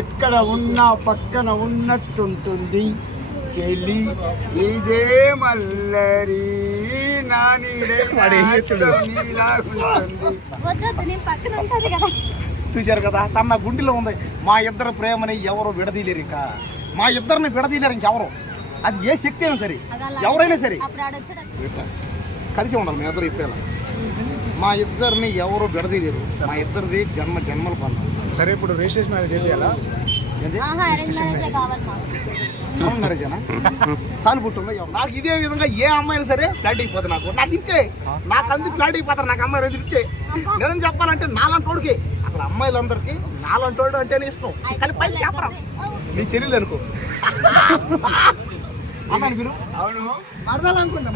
ఎక్కడ ఉన్నా పక్కన ఉన్నట్టుంటుంది చెల్లి. ఇదే మల్లరి చూశారు కదా, తన గుండెలో ఉంది. మా ఇద్దరు ప్రేమని ఎవరు విడదీయలేరు, ఇంకా మా ఇద్దరిని విడదీయలేరు ఇంకెవరు. అది ఏ శక్తి అయినా సరే, ఎవరైనా సరే కలిసి ఉండాలి. మీ ఇద్దరు ఇప్పుడేలా మా ఇద్దరిని ఎవరు విడదీయలేరు. మా ఇద్దరిది జన్మ జన్మల పనులు. సరే, ఇప్పుడు రిజిస్ట్రేషన్ మ్యారేజ్ చేయాలా? మ్యారేజేనా? తాను పుట్టిందా? నాకు ఇదే విధంగా ఏ అమ్మాయినా సరే ఫ్లాట్ అయిపోతుంది. నాకు ఇంతే, నాకు అందుకు ఫ్లాట్ అయిపోతారు. నాకు అమ్మాయి రోజు ఇస్తే నిజం చెప్పాలంటే నాలంటోడికి, అసలు అమ్మాయిలందరికీ నాలంటోడు అంటేనే ఇష్టం. కానీ పై చెప్పరా నీ చెల్లెలు అనుకో అన్నాను పిలువు. అవును, మాట్లాడాలనుకుంటా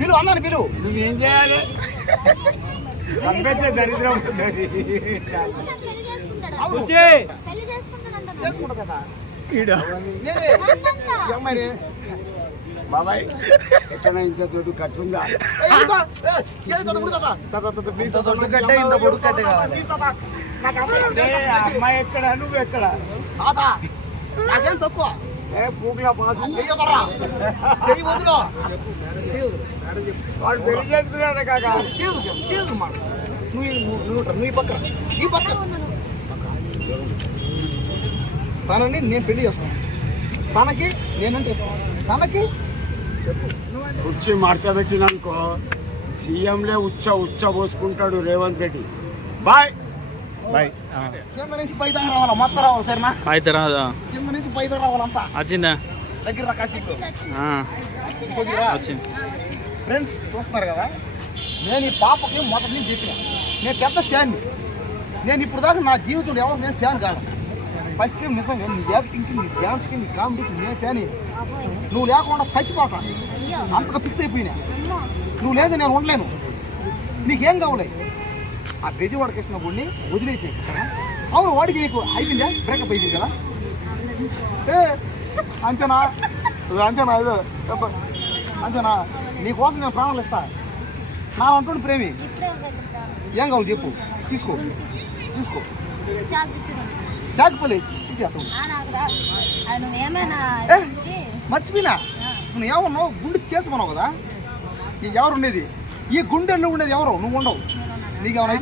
పిలువు అన్నాను పిలువు. నువ్వేం చేయాలి? దరిద్రం చేసుకుంటా కదా అమ్మాయి. బాబాయ్ ఎక్కడ ఇంత తోడు కట్టుందా? అమ్మాయి ఎక్కడ, నువ్వు ఎక్కడ? నాకేం తక్కువ పూకుల పాసు చెయ్యి వదులు. వాడు పెళ్లి చేసుకున్నాడు కాక. నువ్వు పక్కన ఈ పక్కన తనని నేను పెళ్లి చేసుకున్నాను. తనకి నేనంటే తనకి కుర్చీ మార్చబెట్టిననుకో సీఎంలే ఉచ్చ పోసుకుంటాడు రేవంత్ రెడ్డి. Bye bye. కింద నుంచి పై దగ్గర రావాలా? మొత్తం రావాలి సరేనా? అయితే రాదా? కింద నుంచి పై దగ్గర రావాలంతా. వచ్చిందా? దగ్గర కాశీకు వచ్చింది. ఫ్రెండ్స్ చూస్తున్నారు కదా, నేను ఈ పాపకి మొదటి నుంచి చెప్పిన నేను పెద్ద ఫ్యాన్ని. నేను ఇప్పుడు దాకా నా జీవితంలో ఎవరు నేను ఫ్యాన్ కాదు. ఫస్ట్ టైం నిజంగా నీ యాక్టింగ్కి, నీ డ్యాన్స్కి, నీ కామెడీకి నేను ఫ్యాన్. నువ్వు లేకుండా చచ్చిపోక అంతగా ఫిక్స్ అయిపోయినా. నువ్వు లేదు నేను ఉండలేను. నీకేం కావాలి? ఆ బెజవాడ కృష్ణ గుడిని వదిలేసే. అవును, వాడికి నీకు అయిపోయిందా? బ్రేకప్ అయిపోయింది కదా? అంతేనా? అంతేనా? ఇదో అంతేనా? నీకోసం నేను ప్రాణాలు ఇస్తా. నా అంటుండి ప్రేమి. ఏం కావాలి చెప్పు, తీసుకో. చాకుపోలే చేస్తావు. మర్చిపోయినా, నువ్వు ఏమన్నావు? గుండె తేల్చుకున్నావు కదా. ఎవరు ఉండేది? ఈ గుండెల్లో ఉండేది ఎవరు? నువ్వు ఉండవు. నీకేమైనా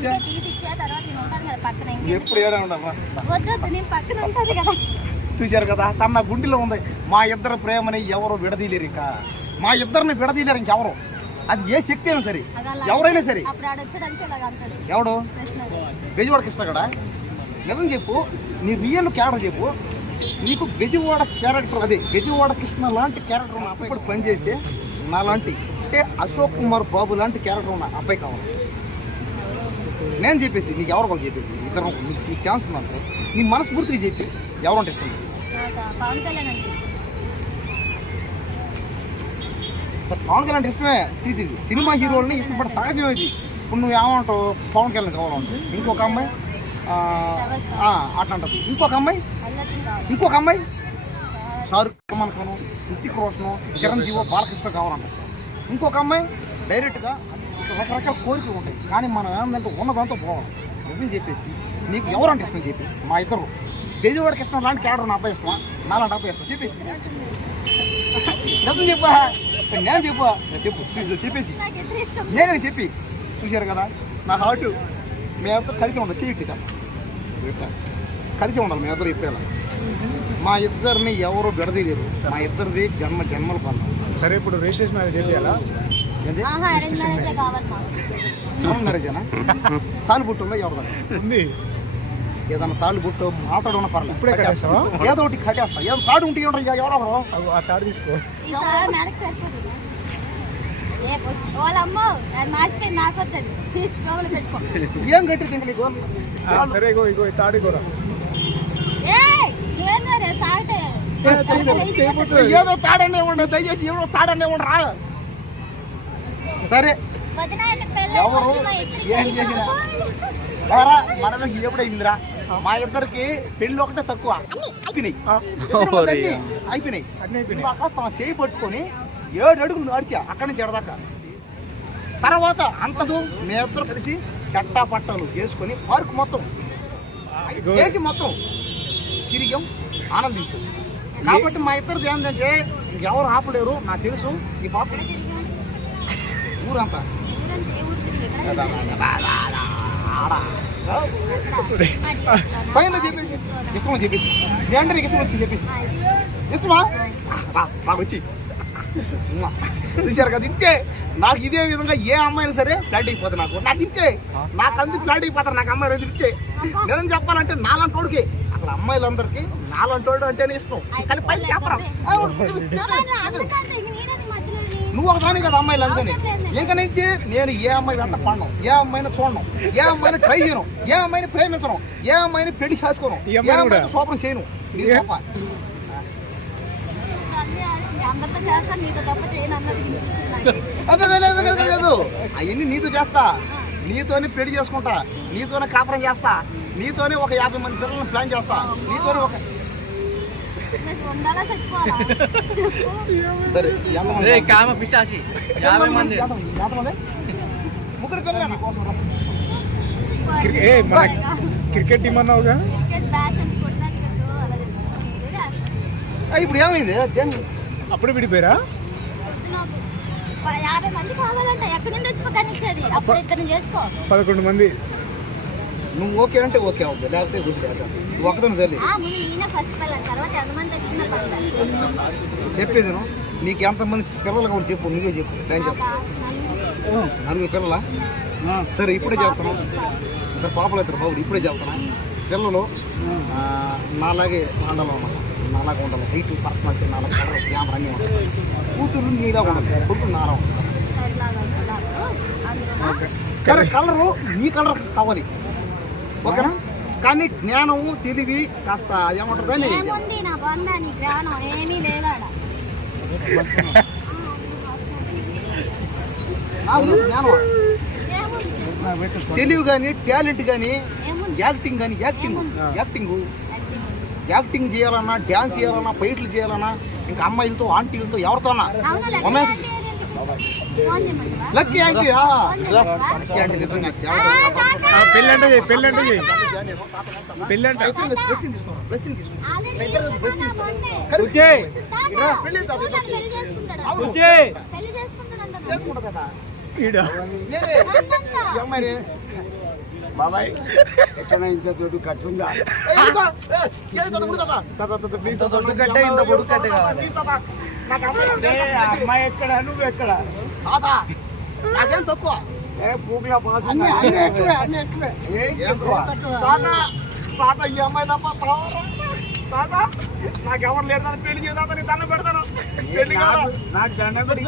ఎప్పుడు ఏడా ఉండాలి? చూశారు కదా, తన గుండెలో ఉంది. మా ఇద్దరు ప్రేమని ఎవరు విడదీయలేరు, ఇంకా మా ఇద్దరిని విడదీయలేరు ఇంకెవరు. అది ఏ శక్తి అయినా సరే, ఎవరైనా సరే. ఎవడు? బెజవాడ కృష్ణ కూడా. నిజం చెప్పు, నీ రియల్ క్యారెక్టర్ చెప్పు. నీకు బెజవాడ క్యారెక్టర్, అదే బెజవాడ కృష్ణ లాంటి క్యారెక్టర్ ఉన్న అబ్బాయి పనిచేసే నాలాంటి, అంటే అశోక్ కుమార్ బాబు లాంటి క్యారెక్టర్ ఉన్న అబ్బాయి కావాలి. నేను చెప్పేసి నీకు ఎవరు వాళ్ళు చెప్పేసి ఇద్దరు నీకు ఛాన్స్ ఉందనుకో, నీ మనస్ఫూర్తిగా చెప్పి ఎవరంటే ఇష్టం? సార్ పవన్ కళ్యాణ్ ఇష్టమే. సినిమా హీరోలని ఇష్టపడే సహజం ఇది. ఇప్పుడు నువ్వు ఏమంటావు? పవన్ కళ్యాణ్ కావాలంటావు. ఇంకొక అమ్మాయి అట్లా అంటారు. ఇంకొక అమ్మాయి షారుఖ్ ఖాన్, హృతిక్ రోషన్, చిరంజీవి, బాలకృష్ణ కావాలంటారు. ఇంకొక అమ్మాయి డైరెక్ట్గా రకరకాల కోరికలు ఉంటాయి. కానీ మనం ఏమందంటే ఉన్నదంతా పోవాలి. నిజం చెప్పేసి నీకు ఎవరంటే ఇష్టం చెప్పేసి. మా ఇద్దరు బెజవాడకి ఇష్టం లాంటి క్యారెక్టర్ నా అబ్బాయి ఇష్టమా, నాలాంటి అబ్బాయి ఇష్టం చెప్పేసి. నిజం చెప్పా, నేను చెప్పా, చెప్పు ప్లీజ్ చెప్పేసి. నేనే చెప్పి. చూశారు కదా నా హార్ట్. మేమిద్దరు కలిసి ఉండాలి. చెయ్యి చెప్ప కలిసి ఉండాలి. మేమిద్దరు ఇప్పుడేలా మా ఇద్దరిని ఎవరు విడదీయలేరు. మా ఇద్దరిది జన్మ జన్మల పనులు. సరే, ఇప్పుడు రిజిస్ట్రేషన్ మ్యారేజ్ చేయాలా? మ్యారేజేనా? తాలు పుట్టిందా? ఎవరు ఉంది? ఏదన్నా తాళ్ళు పుట్టు మాట్లాడున్నా పర్లేదు. ఇప్పుడే కట్టేస్తావా? ఏదో ఒకటి కట్టేస్తా. ఏదో తాడు ఉంటే ఎవరో ఆ తాడు తీసుకో. ఏం కట్టి తింటే నీకు? సరే, ఇగో తాడు ఇగోరా. ఏదో తాడనే ఉండదు, దయచేసి ఏదో తాడనే ఉండరా. సరే, ఎవరు ఏం చేసినా మనకి ఎప్పుడైందిరా? మా ఇద్దరికి పెళ్ళి ఒకటే తక్కువ అయిపోయినాయి. తన చేయి పట్టుకొని 7 అడుగులు నడిచా అక్కడి నుంచి ఎడదాకా. తర్వాత అంతదు మేమిద్దరు కలిసి చట్టా పట్టాలు వేసుకొని పార్క్ మొత్తం వేసి మొత్తం తిరిగాం, ఆనందించాం. కాబట్టి మా ఇద్దరిది ఏంటంటే ఇంకెవరు ఆపలేరు. నాకు తెలుసు ఈ పాప ఊరంతా పైన చెప్పేసి ఇష్టమని చెప్పేసి అంటే నీకు ఇష్టం వచ్చి చెప్పేసి ఇష్టమా బాగా వచ్చి చూశారు కదా. ఇంతే నాకు ఇదే విధంగా ఏ అమ్మాయినా సరే ఫ్లాట్ అయిపోతుంది. నాకు ఇంతే, నాకు అందరికి ఫ్లాట్ అయిపోతారు. నాకు అమ్మాయి రోజు ఇంతే. నిజం చెప్పాలంటే నాలంటోడికి అసలు అమ్మాయిలందరికీ నాలంటోడు అంటేనే ఇష్టం. కానీ పై చెప్పరా నువ్వు ఒకసారి కదా అమ్మాయిలు అందరినీ. ఇంకా నుంచి నేను ఏ అమ్మాయి వెంట పడను, ఏ అమ్మాయిని చూడను, ఏ అమ్మాయిని ట్రై చేయను, ఏ అమ్మాయిని ప్రేమించను, ఏ అమ్మాయిని పెళ్లి చేసుకోను, ఏ అమ్మాయిని శోభనం చేయను. నీకు తప్ప అవన్నీ నీతో చేస్తా, నీతోనే పెళ్లి చేసుకుంటా, నీతోనే కాపురం చేస్తా, నీతోనే ఒక 50 మంది పిల్లలను ప్లాన్ చేస్తా, నీతోనే ఒక సరే కామ పిశాచి 50 మంది ముగ్గురు పిల్లలు క్రికెట్ టీం అన్నావుగా, ఇప్పుడు ఏమైంది? అప్పుడు విడిపోయారా? 50 మంది కావాలంట, ఎక్కడి నుంచి తెచ్చిపోతానిచ్చేది? అప్పుడు ఇద్దరిని చేసుకో. 11 మంది. నువ్వు ఓకే అంటే ఓకే అవుతుంది, లేకపోతే ఒకదాని సరే చెప్పేది నువ్వు. నీకు ఎంతమంది పిల్లలు కావాలి చెప్పు, నువ్వే చెప్పు. నేను చెప్పు. 4 పిల్లలా? సరే ఇప్పుడే చెప్తాను. 2 పాపలు 2 బాబులు. ఇప్పుడే చెప్తాను. పిల్లలు నాలాగే ఉండాలన్నమాట, నాలాగా ఉండాలి. హైట్, పర్సనాలిటీ నాలుగు, కలర్, గ్యామర్ అన్నీ ఉంటాయి. కూతురు నీలా ఉండాలి, కొడుకు నాలా ఉండాలి. సరే కలరు నీ కలర్ కావాలి, ఓకేనా? కానీ జ్ఞానము, తెలివి కాస్త ఏమంటారు కానీ జ్ఞానం, తెలివి కానీ, టాలెంట్ కానీ, యాక్టింగ్ కానీ, యాక్టింగ్ చేయాలన్నా, డ్యాన్స్ చేయాలన్నా, ఫైట్లు చేయాలన్నా, ఇంకా అమ్మాయిలతో, ఆంటీలతో, ఎవరితోనా లక్కీ ఆంటీ. నిజంగా పెళ్ళంటే బాబాయ్ ఎక్కడ ఇంత దొడ్డు కట్టుందా? అమ్మాయి ఎక్కడ, నువ్వు ఎక్కడ? అదేం తక్కువ, పూకుల పాస్ తాత ఈ అమ్మాయి తప్ప తాత నాకెవరు లేరు, దాన్ని పెళ్లి చేద్దాం, నీకు దండం పెడతాను. పెళ్లి కాదు నాకు దండం ఇప్పటికి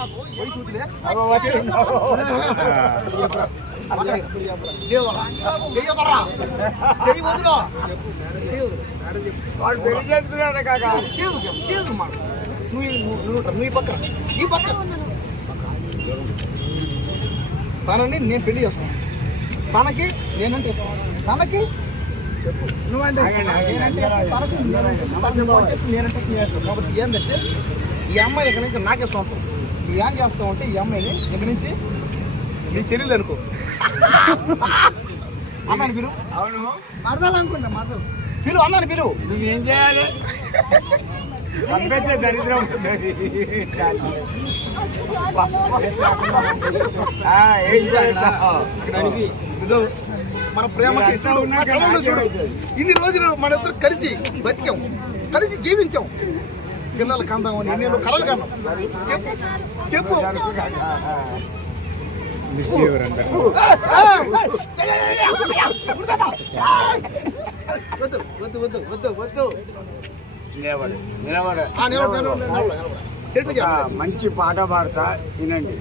నాకు వయసు వాడు పెళ్లి చేసుకున్నాడు కాక. నువ్వు ఈ పక్కన తనని నేను పెళ్లి చేసుకున్నాను. తనకి నేనంటే తనకి నువ్వంటే కాబట్టి ఏంటంటే ఈ అమ్మాయి ఇక్కడి నుంచి నాకే సొంతం. నువ్వు ఏం చేస్తావు అంటే ఈ అమ్మాయిని ఇక్కడి నుంచి నీ చెల్లెలు అనుకో. అన్నాను పిలువు. అవును మాట్లాడాలనుకుంటా, మాట్లాడు. పిలువు అన్నాను, పిలువు. నువ్వేం చేయాలి? పంపేస్తే దరిద్రం ఉంటుంది. మన ప్రేమ ఇన్ని రోజులు మన ఇద్దరు కలిసి బతికాం, కలిసి జీవించాం, పిల్లలు కందామని నేను కలలు కన్నాం. చెప్పు మంచి పాట పాడతా, వినండి.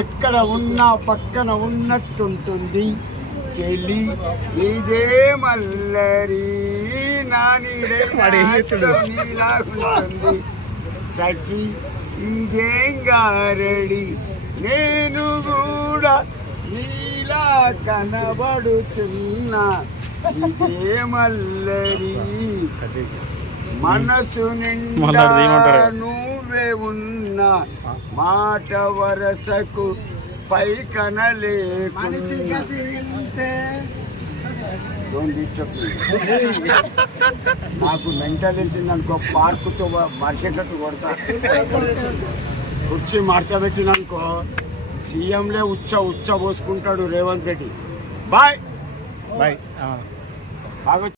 ఎక్కడ ఉన్నా పక్కన ఉన్నట్టుంటుంది చెల్లి, ఇదే మల్లరి నానిలాగుంటుంది సఖి, ఇదేం గారడి నేను కూడా నీలా కనబడుచున్నా, ఇదే మల్లరి మనసు నిండా నువ్వే ఉన్నా, మాట వరసకు పై కనలేకుంటే డోంట్ డిస్టర్బ్ మీ. నాకు మెంటల్ తెలిసిందనుకో పార్కుతో మరిచేటట్టు కొడతా. కుర్చీ మార్చబెట్టిననుకో సీఎంలే ఉచ్చ పోసుకుంటాడు రేవంత్ రెడ్డి. బాయ్ బాయ్ బాగా